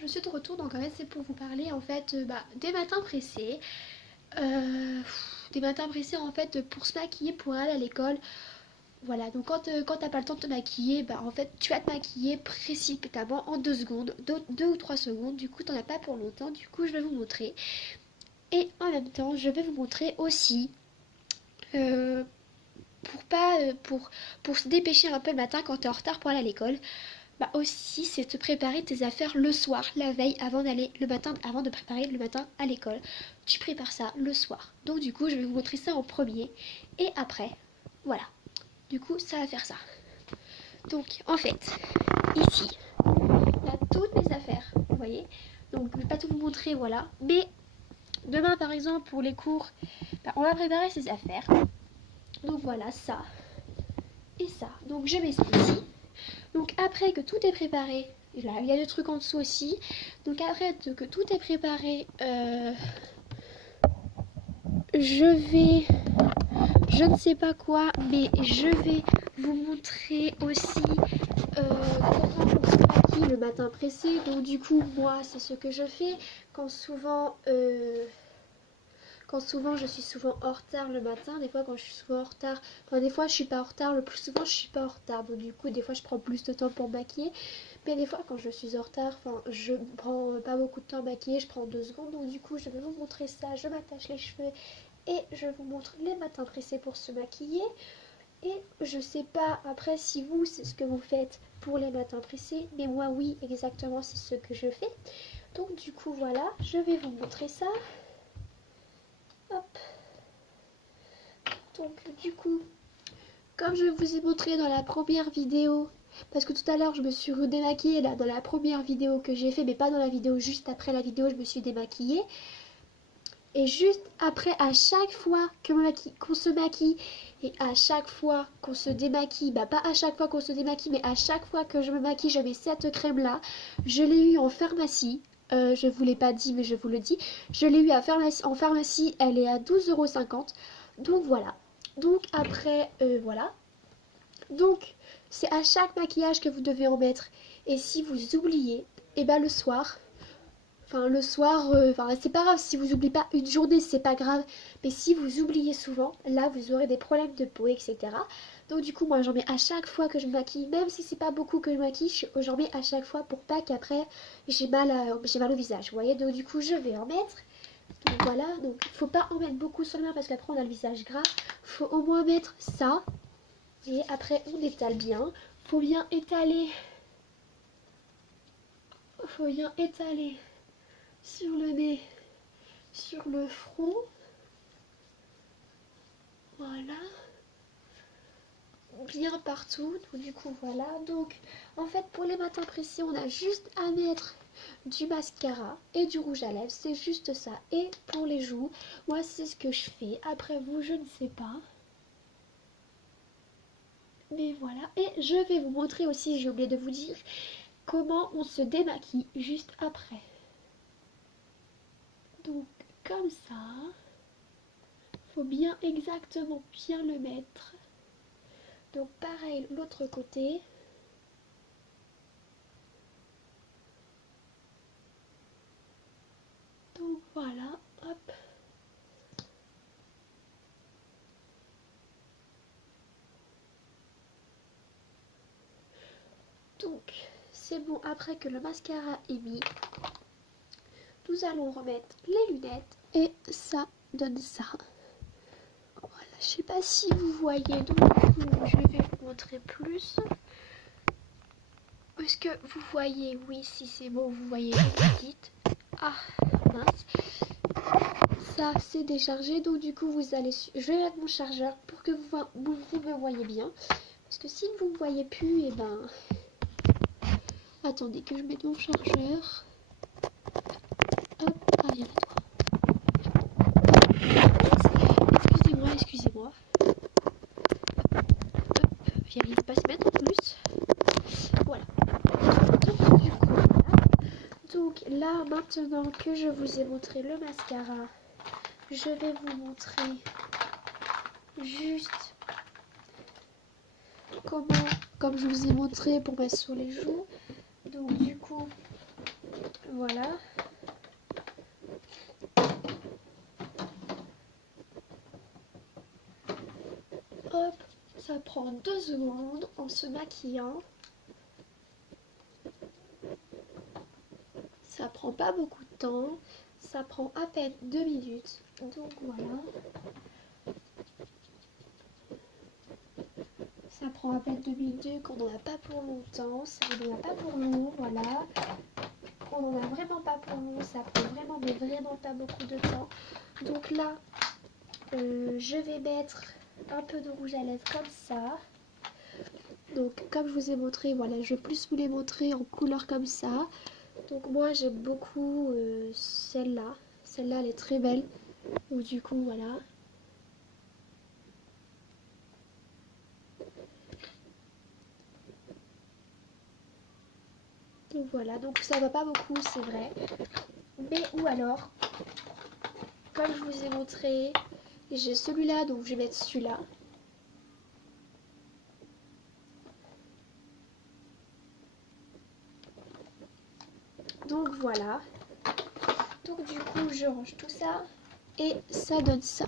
je suis de retour. Donc en fait c'est pour vous parler en fait des matins pressés. Des matins pressés en fait pour se maquiller pour aller à l'école. Voilà, donc quand t'as pas le temps de te maquiller, en fait tu vas te maquiller précipitamment en 2 secondes, 2 ou 3 secondes, du coup t'en as pas pour longtemps, du coup je vais vous montrer. Et en même temps je vais vous montrer aussi, euh, pour pas pour se dépêcher un peu le matin quand t'es en retard pour aller à l'école, aussi c'est te préparer tes affaires le soir, la veille avant d'aller le matin, avant de préparer le matin à l'école. Tu prépares ça le soir. Donc du coup je vais vous montrer ça en premier et après, voilà. Du coup ça va faire ça. Donc en fait, ici, il y a toutes mes affaires, vous voyez. Donc je ne vais pas tout vous montrer, voilà. Mais demain par exemple pour les cours, on va préparer ces affaires. Donc voilà, ça et ça. Donc je mets ça ici. Donc après que tout est préparé, et là il y a des trucs en dessous aussi. Donc après que tout est préparé, je ne sais pas quoi, mais je vais vous montrer aussi comment on se maquille le matin pressé. Donc du coup moi c'est ce que je fais quand souvent je suis souvent en retard le matin. Des fois quand je suis souvent en retard, enfin des fois je suis pas en retard, le plus souvent je suis pas en retard, donc du coup des fois je prends plus de temps pour me maquiller. Mais des fois quand je suis en retard, je prends pas beaucoup de temps à maquiller, je prends 2 secondes. Donc du coup je vais vous montrer ça, je m'attache les cheveux et je vous montre les matins pressés pour se maquiller. Et je sais pas après si vous c'est ce que vous faites pour les matins pressés, mais moi oui exactement c'est ce que je fais. Donc du coup voilà, je vais vous montrer ça. Hop. Donc du coup, comme je vous ai montré dans la première vidéo, parce que tout à l'heure je me suis redémaquillée là dans la première vidéo que j'ai fait, mais pas dans la vidéo juste après la vidéo je me suis démaquillée. Et juste après, à chaque fois qu'on se maquille et à chaque fois qu'on se démaquille, pas à chaque fois qu'on se démaquille, mais à chaque fois que je me maquille, je mets cette crème là. Je l'ai eu en pharmacie. Je ne vous l'ai pas dit, mais je vous le dis. Je l'ai eu en pharmacie, elle est à 12,50 €. Donc voilà. Donc après, voilà. Donc c'est à chaque maquillage que vous devez en mettre. Et si vous oubliez, et le soir, le soir, c'est pas grave si vous oubliez pas une journée, c'est pas grave. Mais si vous oubliez souvent, là vous aurez des problèmes de peau, etc. Donc du coup, moi j'en mets à chaque fois que je me maquille, même si c'est pas beaucoup que je maquille, j'en mets à chaque fois pour pas qu'après j'ai mal au visage. Vous voyez, donc du coup je vais en mettre. Donc voilà, donc faut pas en mettre beaucoup sur la main parce qu'après on a le visage gras. Faut au moins mettre ça. Et après on étale bien. Faut bien étaler. Faut bien étaler sur le nez, sur le front, voilà, bien partout. Donc du coup voilà, donc en fait pour les matins précis on a juste à mettre du mascara et du rouge à lèvres, c'est juste ça. Et pour les joues, moi c'est ce que je fais. Après vous je ne sais pas, mais voilà. Et je vais vous montrer aussi, j'ai oublié de vous dire, comment on se démaquille juste après. Donc comme ça, faut bien exactement bien le mettre. Donc pareil l'autre côté. Donc voilà, hop. Donc c'est bon, après que le mascara est mis, nous allons remettre les lunettes et ça donne ça. Voilà, je sais pas si vous voyez, donc je vais vous montrer plus. Est-ce que vous voyez? Oui, si c'est bon, vous voyez, vous me dites. Ah, mince. Ça, c'est déchargé, donc du coup, vous allez... Je vais mettre mon chargeur pour que vous me voyez bien. Parce que si vous ne me voyez plus, et attendez que je mette mon chargeur. Hop, ah, il y en a 3. Excusez-moi, excusez-moi. Hop, j'arrive pas à se mettre en plus. Voilà. Donc, du coup, voilà. Donc là, maintenant que je vous ai montré le mascara, je vais vous montrer juste comment, comme je vous ai montré pour mettre sur les joues. Donc du coup, Voilà. Hop, ça prend 2 secondes en se maquillant. Ça prend pas beaucoup de temps. Ça prend à peine 2 minutes. Donc voilà. Ça prend à peine 2 minutes, qu'on n'en a pas pour longtemps. Ça n'en a pas pour long, voilà. On n'en a vraiment pas pour long. Ça prend vraiment, mais vraiment pas beaucoup de temps. Donc là, je vais mettre un peu de rouge à lèvres comme ça. Donc comme je vous ai montré, voilà, je vais plus vous les montrer en couleur comme ça. Donc moi j'aime beaucoup celle-là. Celle-là elle est très belle. Donc du coup voilà. Donc voilà, donc ça va pas beaucoup c'est vrai. Mais ou alors, comme je vous ai montré, j'ai celui-là, donc je vais mettre celui-là. Donc voilà. Donc du coup je range tout ça et ça donne ça.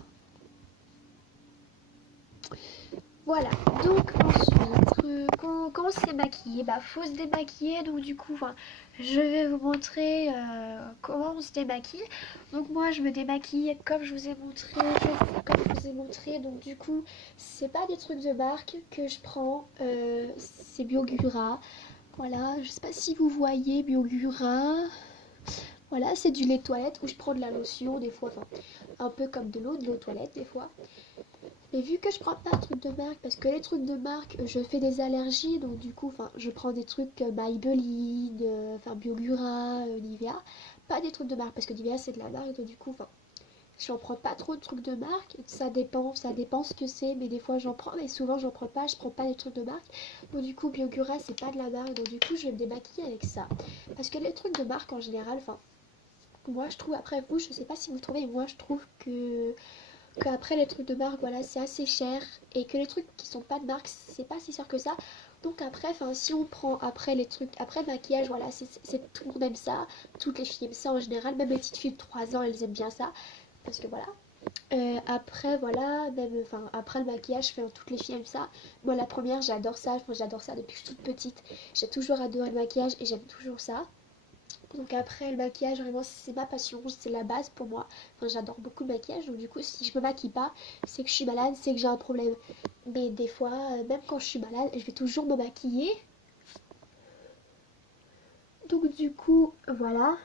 Voilà, donc ensuite, quand on s'est maquillé, bah faut se démaquiller, donc du coup, je vais vous montrer comment on se démaquille. Donc moi je me démaquille comme je vous ai montré, donc du coup, c'est pas des trucs de marque que je prends, c'est Biogura. Voilà, je sais pas si vous voyez Biogura. Voilà, c'est du lait de toilette où je prends de la lotion des fois, enfin un peu comme de l'eau toilette des fois. Mais vu que je prends pas de trucs de marque, parce que les trucs de marque, je fais des allergies, donc du coup, je prends des trucs Maybelline, Biogura, Nivea, pas des trucs de marque, parce que Nivea c'est de la marque, donc du coup, j'en prends pas trop de trucs de marque, ça dépend ce que c'est, mais des fois j'en prends, mais souvent j'en prends pas, je prends pas des trucs de marque, donc du coup, Biogura c'est pas de la marque, donc du coup, je vais me démaquiller avec ça, parce que les trucs de marque en général, moi je trouve, après vous, je sais pas si vous trouvez, moi je trouve qu'après les trucs de marque voilà c'est assez cher et que les trucs qui sont pas de marque c'est pas si cher que ça, donc après si on prend après les trucs après le maquillage voilà c'est tout le monde aime ça, toutes les filles aiment ça en général, même les petites filles de 3 ans elles aiment bien ça parce que voilà. Après voilà même après le maquillage toutes les filles aiment ça. Moi la première j'adore ça, j'adore ça depuis que je suis toute petite, j'ai toujours adoré le maquillage et j'aime toujours ça. Donc après le maquillage vraiment c'est ma passion, c'est la base pour moi. J'adore beaucoup le maquillage, donc du coup si je me maquille pas c'est que je suis malade, c'est que j'ai un problème. Mais des fois même quand je suis malade je vais toujours me maquiller. Donc du coup voilà.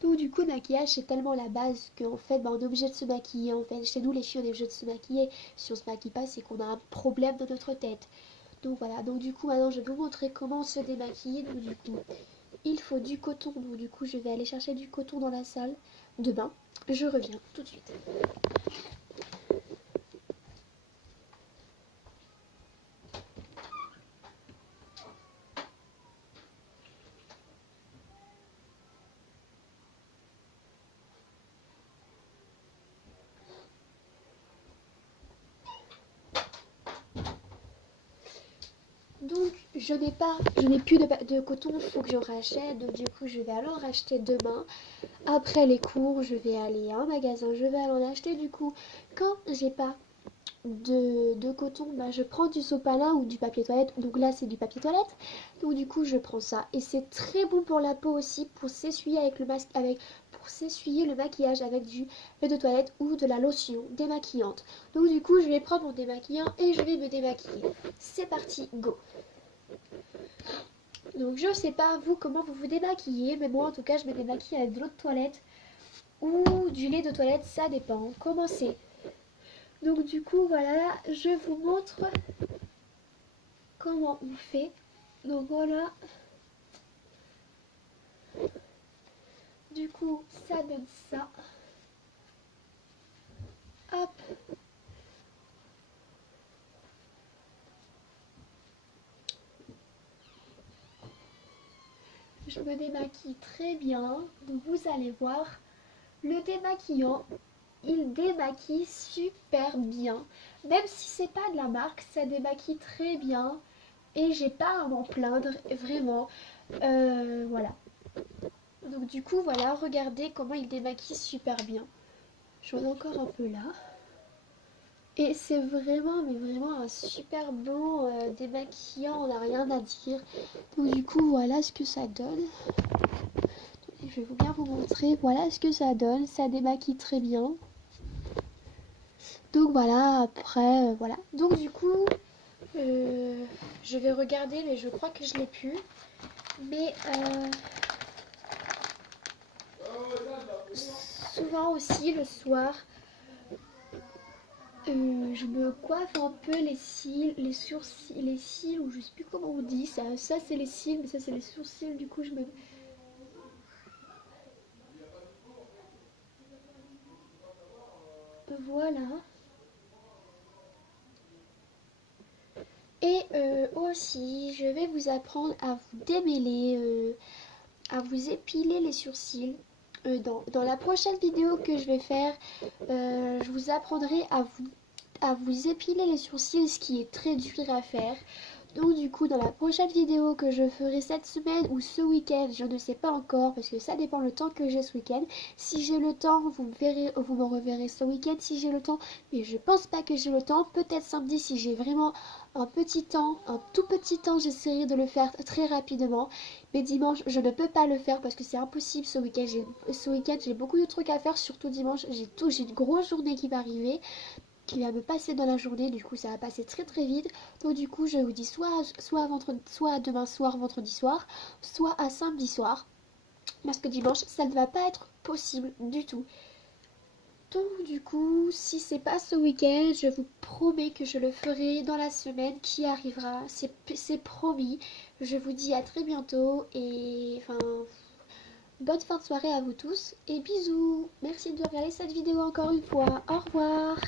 Donc du coup le maquillage c'est tellement la base qu'en fait on est obligé de se maquiller. En fait chez nous les filles on est obligé de se maquiller. Si on se maquille pas c'est qu'on a un problème dans notre tête. Donc voilà, donc du coup maintenant je vais vous montrer comment se démaquiller. Donc du coup il faut du coton, donc du coup je vais aller chercher du coton dans la salle de bain. Je reviens tout de suite. Donc je n'ai plus de coton, il faut que j'en rachète, donc du coup je vais aller en racheter demain. Après les cours, je vais aller à un magasin, je vais aller en acheter. Du coup, quand j'ai pas de coton, je prends du sopalin ou du papier toilette. Donc là c'est du papier toilette, donc du coup je prends ça et c'est très bon pour la peau aussi, pour s'essuyer avec le masque, pour s'essuyer le maquillage avec du lait de toilette ou de la lotion démaquillante. Donc du coup je vais prendre mon démaquillant et je vais me démaquiller. C'est parti, go. Donc je sais pas vous comment vous vous démaquillez, mais moi en tout cas je me démaquille avec de l'eau de toilette ou du lait de toilette, ça dépend comment c'est. Donc du coup voilà, je vous montre comment on fait. Donc voilà. Du coup ça donne ça. Hop. Je me démaquille très bien. Donc vous allez voir, le démaquillant, il démaquille super bien. Même si c'est pas de la marque, ça démaquille très bien. Et j'ai pas à m'en plaindre, vraiment. Voilà. Donc du coup, voilà, regardez comment il démaquille super bien. J'en ai encore un peu là. Et c'est vraiment, mais vraiment un super bon démaquillant, on n'a rien à dire. Donc du coup, voilà ce que ça donne. Je vais bien vous montrer, voilà ce que ça donne. Ça démaquille très bien. Donc voilà, après, voilà. Donc du coup, je vais regarder, mais je crois que je l'ai plus. Mais souvent aussi le soir, je me coiffe un peu les cils, les sourcils, les cils, ou je sais plus comment on dit. Ça c'est les cils, mais ça c'est les sourcils. Du coup, je me... Voilà. Et aussi, je vais vous apprendre à vous démêler, à vous épiler les sourcils. Dans la prochaine vidéo que je vais faire, je vous apprendrai à vous épiler les sourcils, ce qui est très dur à faire. Donc du coup, dans la prochaine vidéo que je ferai cette semaine ou ce week-end, je ne sais pas encore parce que ça dépend le temps que j'ai ce week-end. Si j'ai le temps, vous me verrez, vous me reverrez ce week-end si j'ai le temps. Mais je pense pas que j'ai le temps. Peut-être samedi si j'ai vraiment un petit temps, un tout petit temps, j'essaierai de le faire très rapidement. Mais dimanche, je ne peux pas le faire parce que c'est impossible ce week-end. J'ai beaucoup de trucs à faire, surtout dimanche. J'ai une grosse journée qui va arriver, qui va me passer dans la journée, du coup ça va passer très très vite. Donc du coup je vous dis soit à demain soir, vendredi soir, soit à samedi soir, parce que dimanche ça ne va pas être possible du tout. Donc du coup, si c'est pas ce week-end, je vous promets que je le ferai dans la semaine qui arrivera, c'est promis. Je vous dis à très bientôt et enfin bonne fin de soirée à vous tous et bisous. Merci de regarder cette vidéo encore une fois. Au revoir.